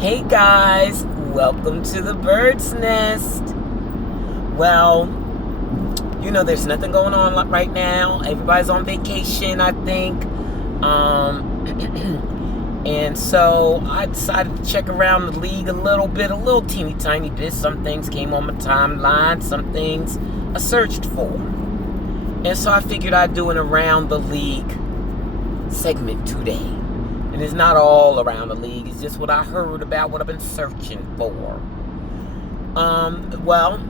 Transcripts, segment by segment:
Hey guys, welcome to the Bird's Nest. Well, there's nothing going on right now. Everybody's on vacation, I think. And so I decided to check around the league a little teeny tiny bit. Some things came on my timeline, some things I searched for. And so I figured I'd do an Around the League segment today. And it's not all around the league. It's just what I heard about, what I've been searching for. Well,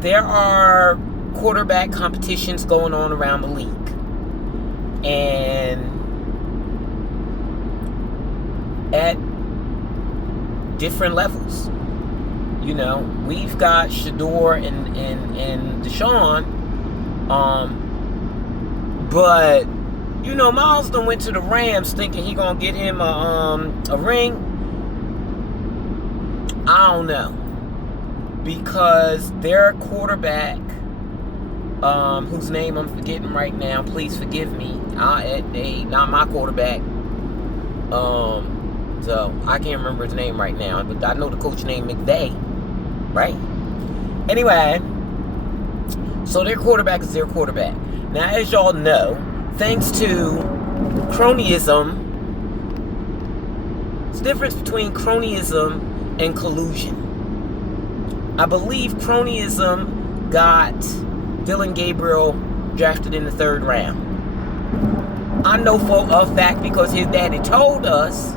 there are quarterback competitions going on around the league. And at different levels. We've got Shador and Deshaun. But Miles done went to the Rams thinking he gonna get him a ring. I don't know, because their quarterback, whose name I'm forgetting right now, please forgive me. Not my quarterback. So I can't remember his name right now, but I know the coach named McVay, right? Anyway, so their quarterback is their quarterback. Now, as y'all know, thanks to cronyism, there's a difference between cronyism and collusion. I believe cronyism got Dylan Gabriel drafted in the 3rd round. I know for a fact because his daddy told us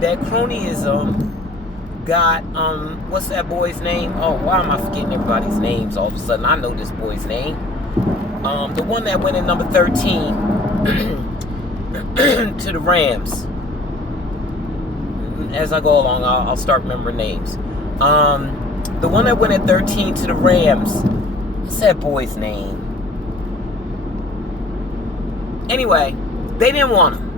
that cronyism got, what's that boy's name? Oh, why am I forgetting everybody's names all of a sudden? I know this boy's name. The one that went in number 13 to the Rams. As I go along, I'll start remembering names. The one that went at 13 to the Rams. What's that boy's name? Anyway, they didn't want him.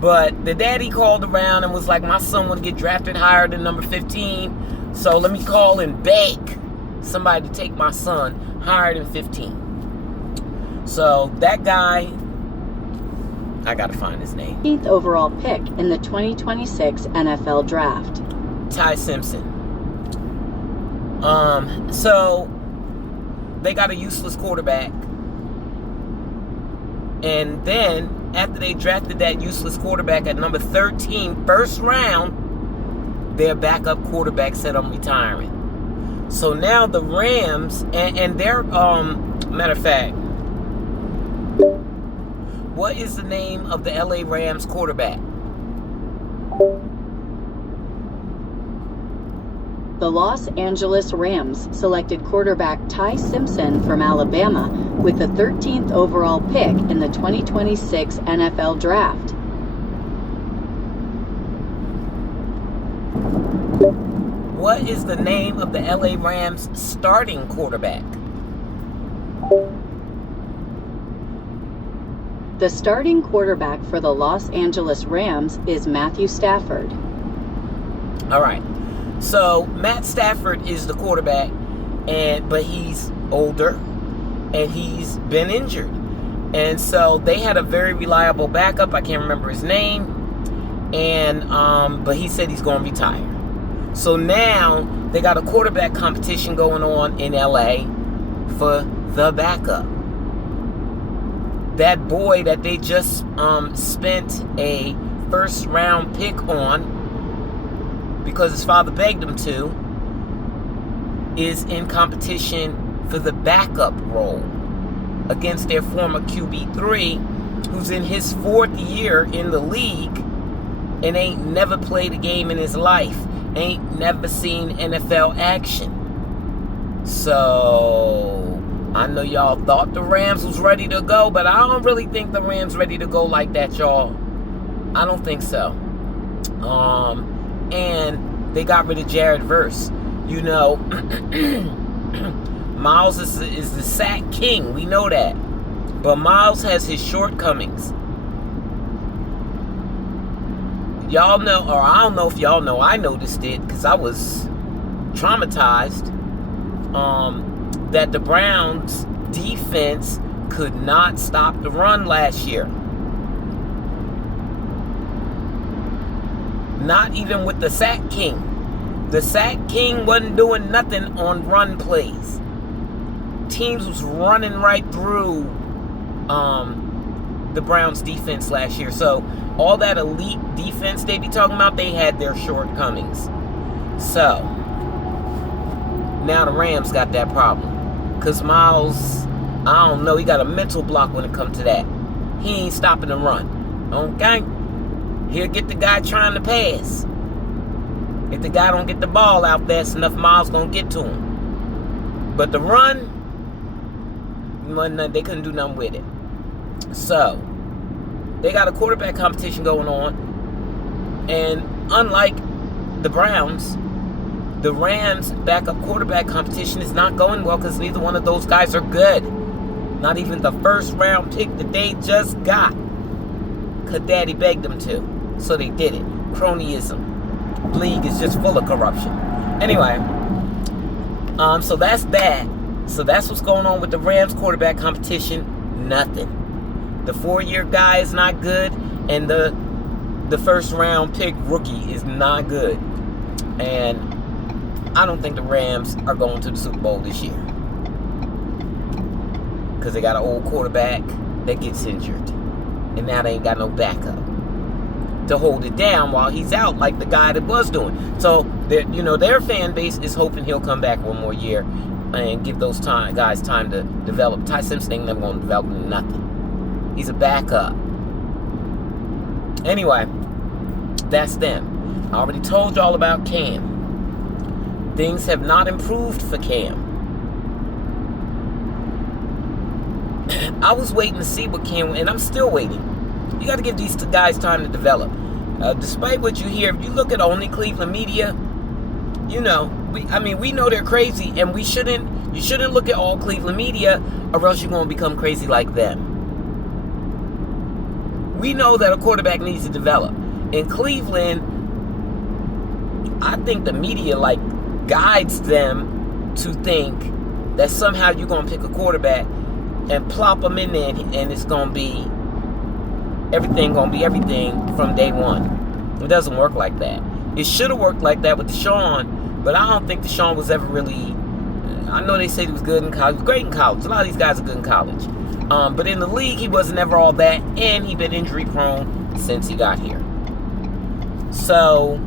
But the daddy called around and was like, my son want to get drafted higher than number 15. So let me call and beg somebody to take my son higher than 15. So that guy, I got to find his name. 15th overall pick in the 2026 NFL Draft. Ty Simpson. So they got a useless quarterback. And then after they drafted that useless quarterback at number 13, 1st round, their backup quarterback said, I'm retiring. So now the Rams, and their, matter of fact, what is the name of the LA Rams quarterback? The Los Angeles Rams selected quarterback Ty Simpson from Alabama with the 13th overall pick in the 2026 NFL Draft. What is the name of the LA Rams starting quarterback? The starting quarterback for the Los Angeles Rams is Matthew Stafford. All right. So Matt Stafford is the quarterback, but he's older and he's been injured. And so they had a very reliable backup. I can't remember his name. And but he said he's going to retire. So now they got a quarterback competition going on in LA for the backup. That boy that they just spent a 1st round pick on because his father begged him to, is in competition for the backup role against their former QB3, who's in his 4th year in the league and ain't never played a game in his life, ain't never seen NFL action. So I know y'all thought the Rams was ready to go, but I don't really think the Rams ready to go like that, y'all. I don't think so. And they got rid of Jared Verse. Miles is the sack king. We know that. But Miles has his shortcomings. Y'all know, or I don't know if y'all know, I noticed it because I was traumatized, that the Browns defense could not stop the run last year. Not even with the sack king. The sack king wasn't doing nothing on run plays. Teams was running right through the Browns defense last year. So all that elite defense they be talking about, they had their shortcomings. So now the Rams got that problem. Because Miles, I don't know, he got a mental block when it comes to that. He ain't stopping the run. Okay? He'll get the guy trying to pass. If the guy don't get the ball out there, it's enough Miles gonna get to him. But the run, they couldn't do nothing with it. So they got a quarterback competition going on. And unlike the Browns, the Rams' backup quarterback competition is not going well because neither one of those guys are good. Not even the first round pick that they just got. Because Daddy begged them to. So they did it. Cronyism. The league is just full of corruption. Anyway, so that's that. So that's what's going on with the Rams quarterback competition. Nothing. The 4-year guy is not good, and the first round pick rookie is not good. And I don't think the Rams are going to the Super Bowl this year. Because they got an old quarterback that gets injured. And now they ain't got no backup to hold it down while he's out like the guy that was doing. So, their fan base is hoping he'll come back one more year and give those guys time to develop. Ty Simpson ain't never going to develop nothing. He's a backup. Anyway, that's them. I already told y'all about Cam. Things have not improved for Cam. I was waiting to see what Cam, and I'm still waiting. You got to give these guys time to develop. Despite what you hear, if you look at only Cleveland media, we know they're crazy, and you shouldn't look at all Cleveland media, or else you're going to become crazy like them. We know that a quarterback needs to develop. In Cleveland, I think the media guides them to think that somehow you're going to pick a quarterback and plop them in there, and it's going to be everything from day one. It doesn't work like that. It should have worked like that with Deshaun, but I don't think Deshaun was ever really... I know they said he was good in college. He was great in college. A lot of these guys are good in college. But in the league, he wasn't ever all that, and he's been injury prone since he got here. So,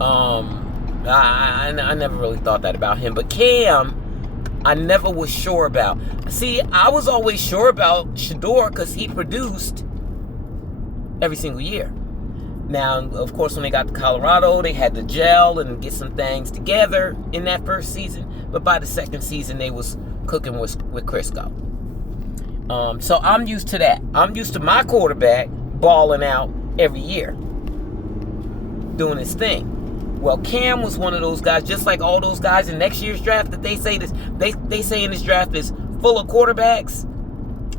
I never really thought that about him. But Cam, I never was sure about. See, I was always sure about Shador because he produced every single year. Now, of course, when they got to Colorado, they had to gel and get some things together in that first season. But by the second season, they was cooking with Crisco. So I'm used to that. I'm used to my quarterback balling out every year, doing his thing. Well, Cam was one of those guys, just like all those guys in next year's draft that they say they say in this draft is full of quarterbacks.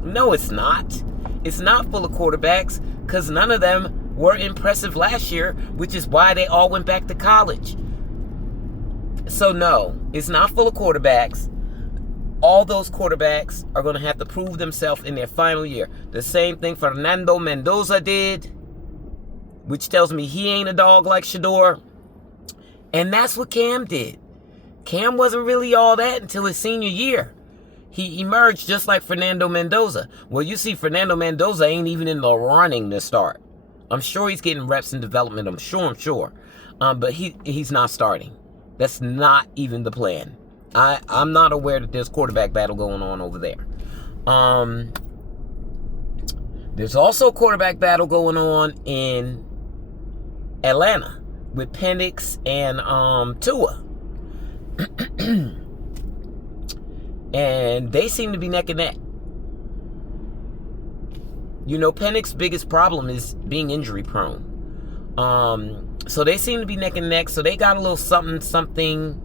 No, it's not. It's not full of quarterbacks because none of them were impressive last year, which is why they all went back to college. So no, it's not full of quarterbacks. All those quarterbacks are going to have to prove themselves in their final year. The same thing Fernando Mendoza did, which tells me he ain't a dog like Shador. And that's what Cam did. Cam wasn't really all that until his senior year. He emerged just like Fernando Mendoza. Well, you see, Fernando Mendoza ain't even in the running to start. I'm sure he's getting reps in development. I'm sure. But he's not starting. That's not even the plan. I'm not aware that there's quarterback battle going on over there. There's also a quarterback battle going on in Atlanta with Penix and Tua. And they seem to be neck and neck. Penix's biggest problem is being injury prone. So they seem to be neck and neck. So they got a little something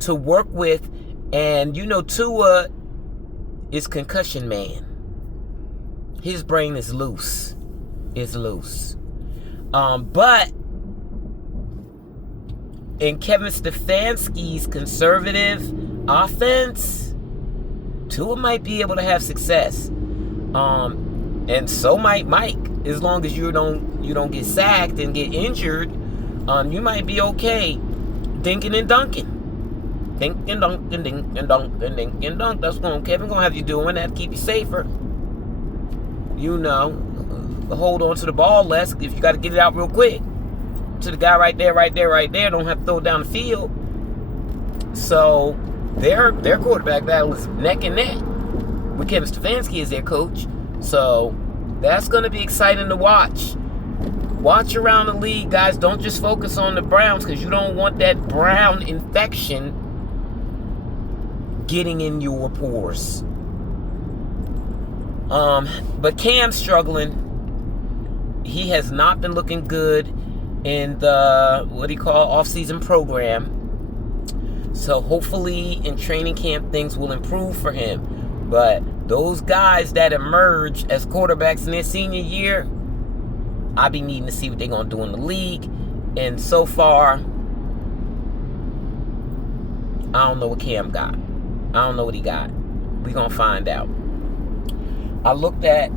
to work with. And Tua is concussion man. His brain is loose. But in Kevin Stefanski's conservative offense, Tua might be able to have success. And so might Mike. as long as you don't get sacked and get injured, you might be okay dinking and dunking. Dink and dunk and dink and dunk and dink and dunk. That's what Kevin gonna have you doing that to keep you safer. Hold on to the ball less if you got to get it out real quick. To the guy right there. Don't have to throw it down the field. So their quarterback battle is neck and neck with Kevin Stefanski as their coach. So that's going to be exciting to watch. Watch around the league, guys. Don't just focus on the Browns because you don't want that Brown infection getting in your pores. But Cam's struggling. He has not been looking good in the, offseason program. So hopefully in training camp things will improve for him. But those guys that emerge as quarterbacks in their senior year, I be needing to see what they're going to do in the league. And so far, I don't know what Cam got. I don't know what he got. We're going to find out. I looked at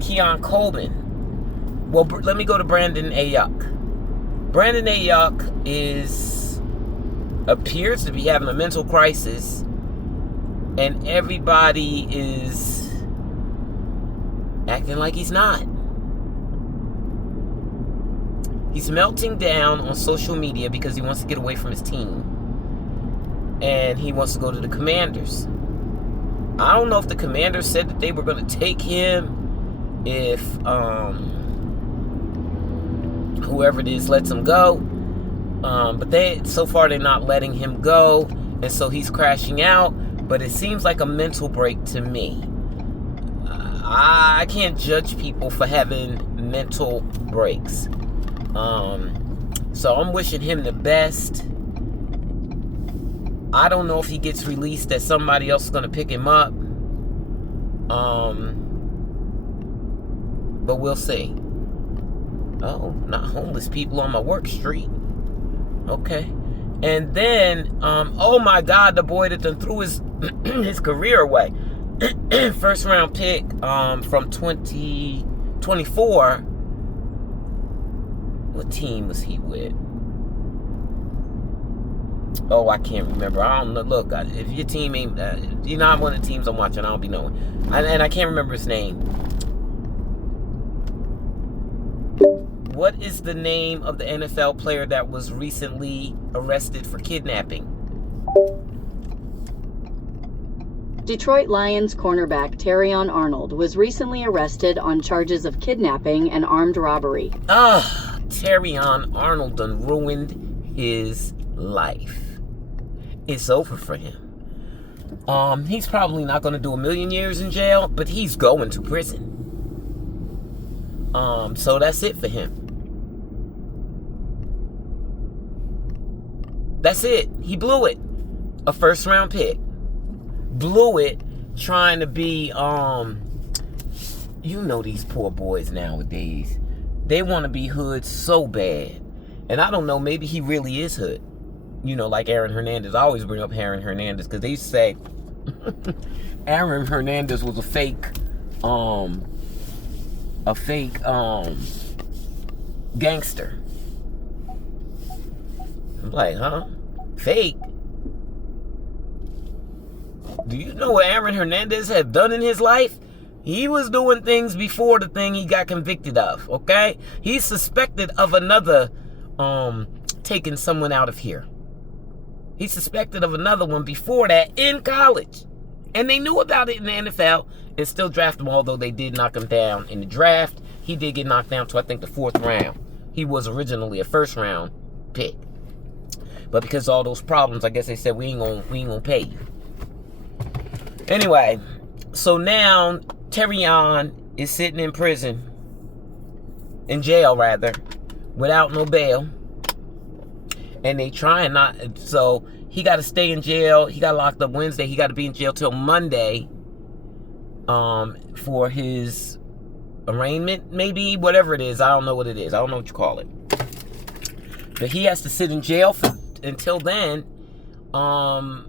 Keon Coleman. Well, let me go to Brandon Ayuk. Brandon Ayuk appears to be having a mental crisis, and everybody is acting like he's not. He's melting down on social media because he wants to get away from his team, and he wants to go to the Commanders. I don't know if the Commanders said that they were going to take him if whoever it is lets him go. But so far they're not letting him go, and so he's crashing out. But it seems like a mental break to me. I can't judge people for having mental breaks. So I'm wishing him the best. I don't know if he gets released, that somebody else is going to pick him up. But we'll see. Oh, not homeless people on my work street. Okay. And then, oh my God, the boy that done threw his career away. First round pick from 2024. What team was he with? Oh, I can't remember. I don't know. Look, if your team ain't, you're not one of the teams I'm watching, I don't be knowing. And I can't remember his name. What is the name of the NFL player that was recently arrested for kidnapping? Detroit Lions cornerback Terrion Arnold was recently arrested on charges of kidnapping and armed robbery. Terrion Arnold done ruined his life. It's over for him. He's probably not going to do 1,000,000 years in jail, but he's going to prison. So that's it for him. That's it. He blew it. A first round pick. Blew it trying to be, these poor boys nowadays. They want to be hood so bad. And I don't know, maybe he really is hood. Like Aaron Hernandez. I always bring up Aaron Hernandez because they used to say Aaron Hernandez was a fake gangster. I'm like, huh? Fake? Do you know what Aaron Hernandez had done in his life? He was doing things before the thing he got convicted of, okay? He's suspected of another taking someone out of here. He's suspected of another one before that in college. And they knew about it in the NFL and still drafted him, although they did knock him down in the draft. He did get knocked down to, I think, the 4th round. He was originally a first-round pick. But because of all those problems, I guess they said, we ain't gonna pay you. Anyway, so now Terrion is sitting in prison, in jail rather, without no bail. And they trying not, so he got to stay in jail. He got locked up Wednesday. He got to be in jail till Monday for his arraignment, maybe, whatever it is. I don't know what it is. I don't know what you call it. But he has to sit in jail until then. And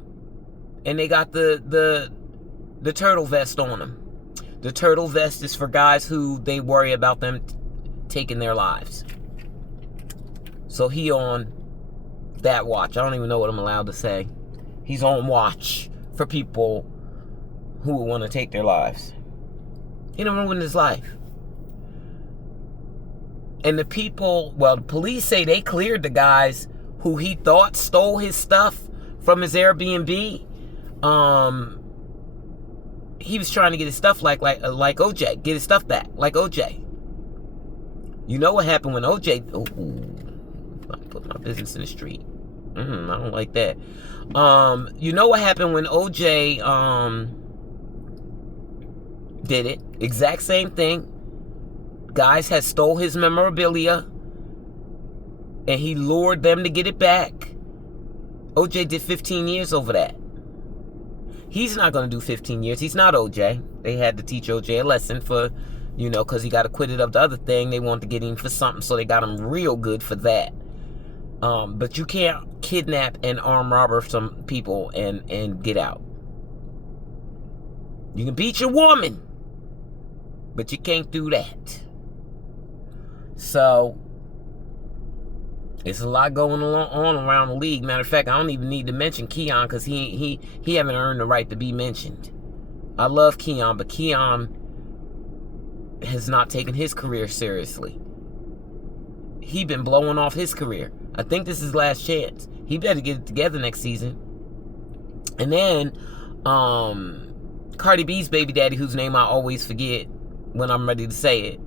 they got the turtle vest on him. The turtle vest is for guys who they worry about them taking their lives. So he on that watch. I don't even know what I'm allowed to say. He's on watch for people who want to take their lives. He done ruined his life. And the people, well, the police say they cleared the guys who he thought stole his stuff from his Airbnb. He was trying to get his stuff like OJ, get his stuff back like OJ. You know what happened when OJ? I put my business in the street. I don't like that. You know what happened when OJ did it? Exact same thing. Guys had stole his memorabilia, and he lured them to get it back. OJ did 15 years over that. He's not going to do 15 years. He's not OJ. They had to teach OJ a lesson for, because he got acquitted of the other thing. They wanted to get him for something, so they got him real good for that. But you can't kidnap and arm robber some people and get out. You can beat your woman, but you can't do that. So, it's a lot going on around the league. Matter of fact, I don't even need to mention Keon because he haven't earned the right to be mentioned. I love Keon, but Keon has not taken his career seriously. He been blowing off his career. I think this is his last chance. He better get it together next season. And then, Cardi B's baby daddy, whose name I always forget when I'm ready to say it,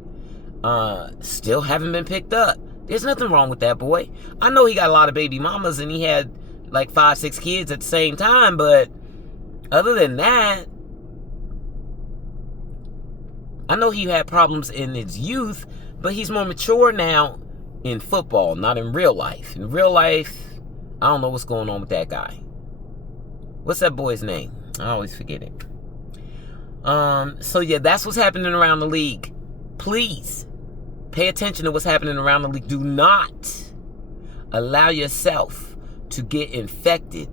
still haven't been picked up. There's nothing wrong with that boy. I know he got a lot of baby mamas and he had like 5-6 kids at the same time, but other than that, I know he had problems in his youth, but he's more mature now in football, not in real life. In real life, I don't know what's going on with that guy. What's that boy's name? I always forget it. So yeah, that's what's happening around the league. Please pay attention to what's happening around the league. Do not allow yourself to get infected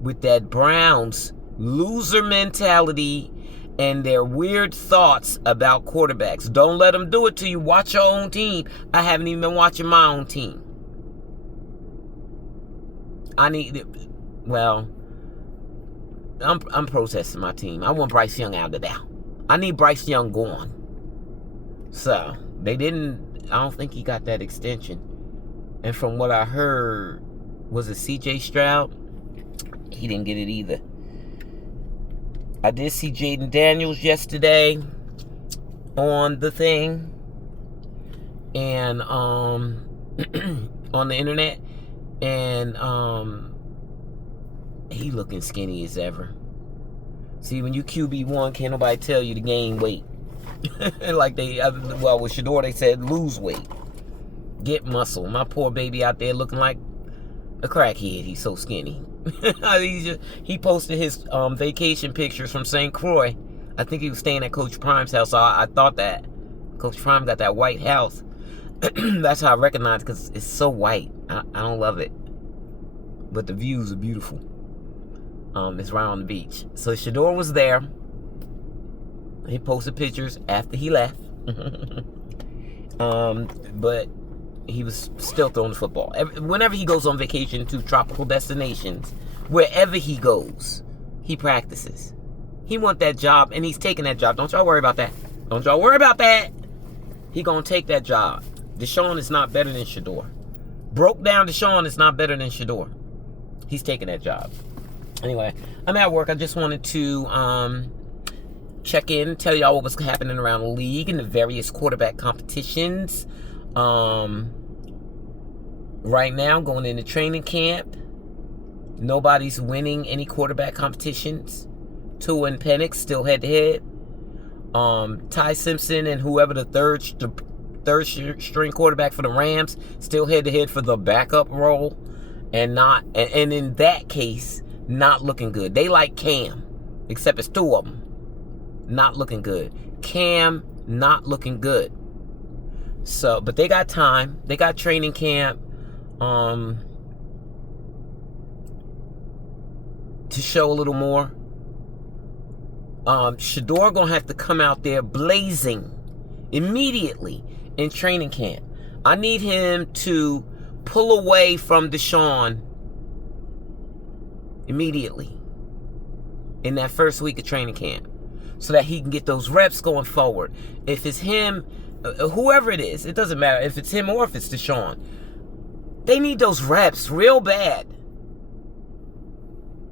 with that Browns loser mentality and their weird thoughts about quarterbacks. Don't let them do it to you. Watch your own team. I haven't even been watching my own team. I'm protesting my team. I want Bryce Young out of there. I need Bryce Young gone. So, I don't think he got that extension. And from what I heard, was it CJ Stroud? He didn't get it either. I did see Jaden Daniels yesterday on the thing. And, on the internet. And, he looking skinny as ever. See, when you QB1, can't nobody tell you to gain weight. Like with Shador, they said lose weight. Get muscle. My poor baby out there looking like a crackhead. He's so skinny. He posted his vacation pictures from St. Croix. I think he was staying at Coach Prime's house. So I thought that Coach Prime got that white house. That's how I recognize it, because it's so white. I don't love it. But the views are beautiful. It's right on the beach. So Shador was there. He posted pictures after he left. But he was still throwing the football. Whenever he goes on vacation to tropical destinations, wherever he goes, he practices. He want that job, and he's taking that job. Don't y'all worry about that. Don't y'all worry about that. He gonna take that job. Deshaun is not better than Shador. Broke down Deshaun is not better than Shador. He's taking that job. Anyway, I'm at work. I just wanted to check in, tell y'all what was happening around the league and the various quarterback competitions. Right now, going into training camp, nobody's winning any quarterback competitions. Tua and Penix still head-to-head. Ty Simpson and whoever the third string quarterback for the Rams still head-to-head for the backup role. And in that case, not looking good. They like Cam, except it's two of them. Not looking good. Cam, not looking good. So, but they got time. They got training camp to show a little more. Shador gonna have to come out there blazing immediately in training camp. I need him to pull away from Deshaun immediately in that first week of training camp so that he can get those reps going forward. If it's him, whoever it is, it doesn't matter if it's him or if it's Deshaun. They need those reps real bad.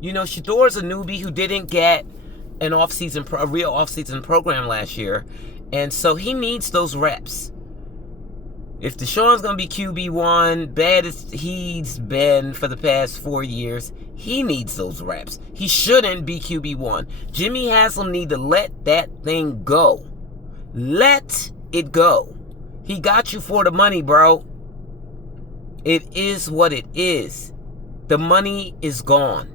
You know, Shador's a newbie who didn't get a real offseason program last year, and so he needs those reps. If Deshaun's going to be QB1, bad as he's been for the past 4 years, he needs those reps. He shouldn't be QB1. Jimmy Haslam need to let that thing go. Let it go. He got you for the money, bro. It is what it is. The money is gone.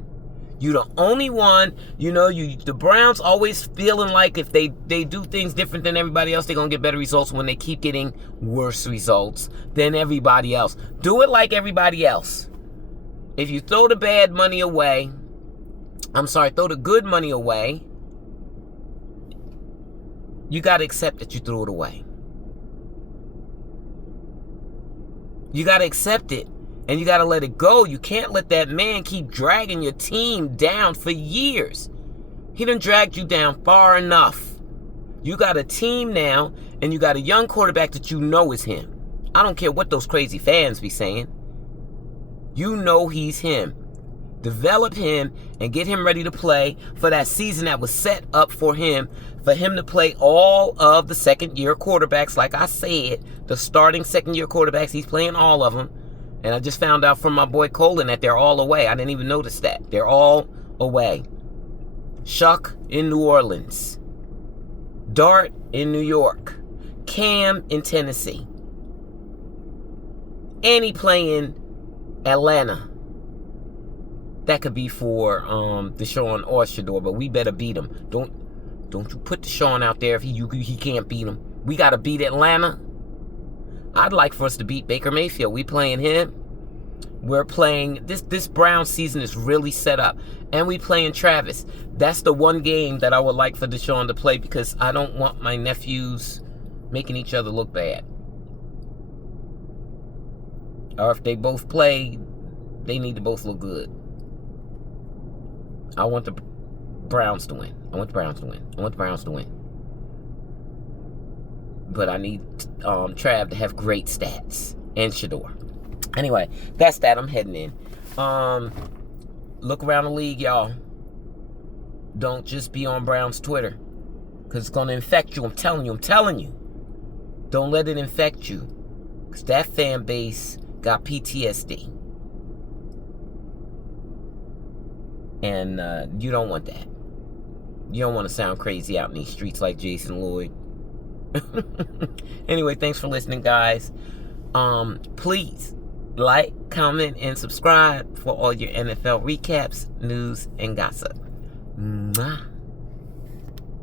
You the only one, you know, the Browns always feeling like if they do things different than everybody else, they're going to get better results when they keep getting worse results than everybody else. Do it like everybody else. If you throw the bad money away, throw the good money away, you got to accept that you threw it away. You got to accept it. And you got to let it go. You can't let that man keep dragging your team down for years. He done dragged you down far enough. You got a team now, and you got a young quarterback that you know is him. I don't care what those crazy fans be saying. You know he's him. Develop him and get him ready to play for that season that was set up for him to play all of the second-year quarterbacks. Like I said, the starting second-year quarterbacks, he's playing all of them. And I just found out from my boy Colin that they're all away. I didn't even notice that. They're all away. Shuck in New Orleans. Dart in New York. Cam in Tennessee. And he playing Atlanta. That could be for Deshaun or Shador, but we better beat him. Don't you put Deshaun out there if he can't beat him. We got to beat Atlanta. I'd like for us to beat Baker Mayfield. We playing him. We're playing this Brown season is really set up, and we playing Travis. That's the one game that I would like for Deshaun to play because I don't want my nephews making each other look bad. Or if they both play, they need to both look good. I want the Browns to win. I want the Browns to win. But I need Trav to have great stats. And Shador. Anyway, that's that. I'm heading in. Look around the league, y'all. Don't just be on Brown's Twitter. Because it's going to infect you. I'm telling you. Don't let it infect you. Because that fan base got PTSD. And you don't want that. You don't want to sound crazy out in these streets like Jason Lloyd. Anyway, thanks for listening, guys. Please like, comment, and subscribe for all your NFL recaps, news, and gossip. Mwah.